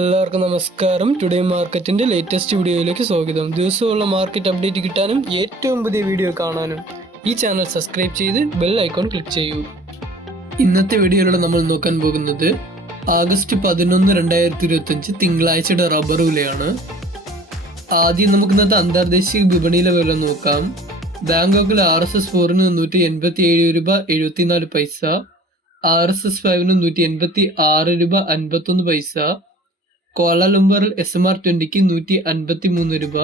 എല്ലാവർക്കും നമസ്കാരം. ടുഡേ മാർക്കറ്റിന്റെ ലേറ്റസ്റ്റ് വീഡിയോയിലേക്ക് സ്വാഗതം. ദിവസമുള്ള മാർക്കറ്റ് അപ്ഡേറ്റ് കിട്ടാനും ഏറ്റവും പുതിയ വീഡിയോ കാണാനും ഈ ചാനൽ സബ്സ്ക്രൈബ് ചെയ്ത് ബെൽ ഐക്കോൺ ക്ലിക്ക് ചെയ്യൂ. ഇന്നത്തെ വീഡിയോയിലൂടെ നമ്മൾ നോക്കാൻ പോകുന്നത് ആഗസ്റ്റ് 11, 2025 തിങ്കളാഴ്ചയുടെ റബ്ബർ വിലയാണ്. ആദ്യം നമുക്ക് ഇന്നത്തെ അന്തർദേശീയ വിപണിയിലെ വില നോക്കാം. ബാങ്കോക്കിൽ RSS 4 187 രൂപ 74 പൈസ, RSS 5 186 രൂപ 51 പൈസ, കോലാലംബറിൽ SMR 20 153 രൂപ,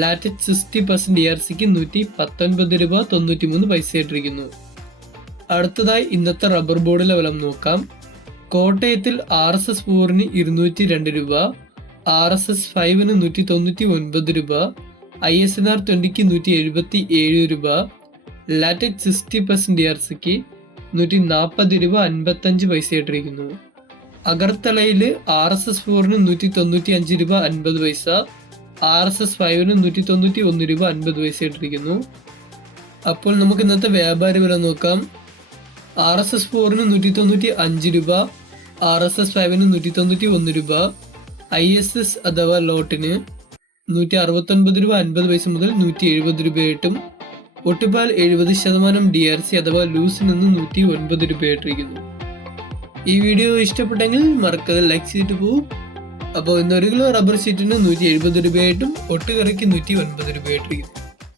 ലാറ്റക്സ് 60% ERCക്ക് 119 രൂപ 93 പൈസയായിട്ടിരിക്കുന്നു. അടുത്തതായി ഇന്നത്തെ റബ്ബർ ബോർഡിലെ വില നോക്കാം. കോട്ടയത്തിൽ RSS 4 202 രൂപ, RSS 5 199 രൂപ, ISNR 20 177 രൂപ, ലാറ്റക്സ് 60% ERCക്ക് 140 രൂപ 55 പൈസയായിട്ടിരിക്കുന്നു. അഗർത്തലയിൽ RSS 4 195 രൂപ 50 പൈസ, RSS 5 191 രൂപ 50 പൈസയായിട്ടിരിക്കുന്നു. അപ്പോൾ നമുക്ക് ഇന്നത്തെ വ്യാപാരി വില നോക്കാം. RSS 4 195 രൂപ, RSS 5 191 രൂപ, ISS അഥവാ ലോട്ടിന് 169 രൂപ 50 പൈസ മുതൽ 170 രൂപയായിട്ടും ഒട്ടുപാൽ 70% DRC അഥവാ ലൂസിൽ നിന്ന് 109 രൂപയായിട്ടിരിക്കുന്നു. ഈ വീഡിയോ ഇഷ്ടപ്പെട്ടെങ്കിൽ മറക്കാതെ ലൈക്ക് ചെയ്തിട്ട് പോകും. അപ്പോൾ ഇന്ന് 1 കിലോ റബ്ബർ ഷീറ്റിന് 170 രൂപയായിട്ടും ഒട്ടുകറിക്ക് 109 രൂപയായിട്ടിരിക്കുന്നു.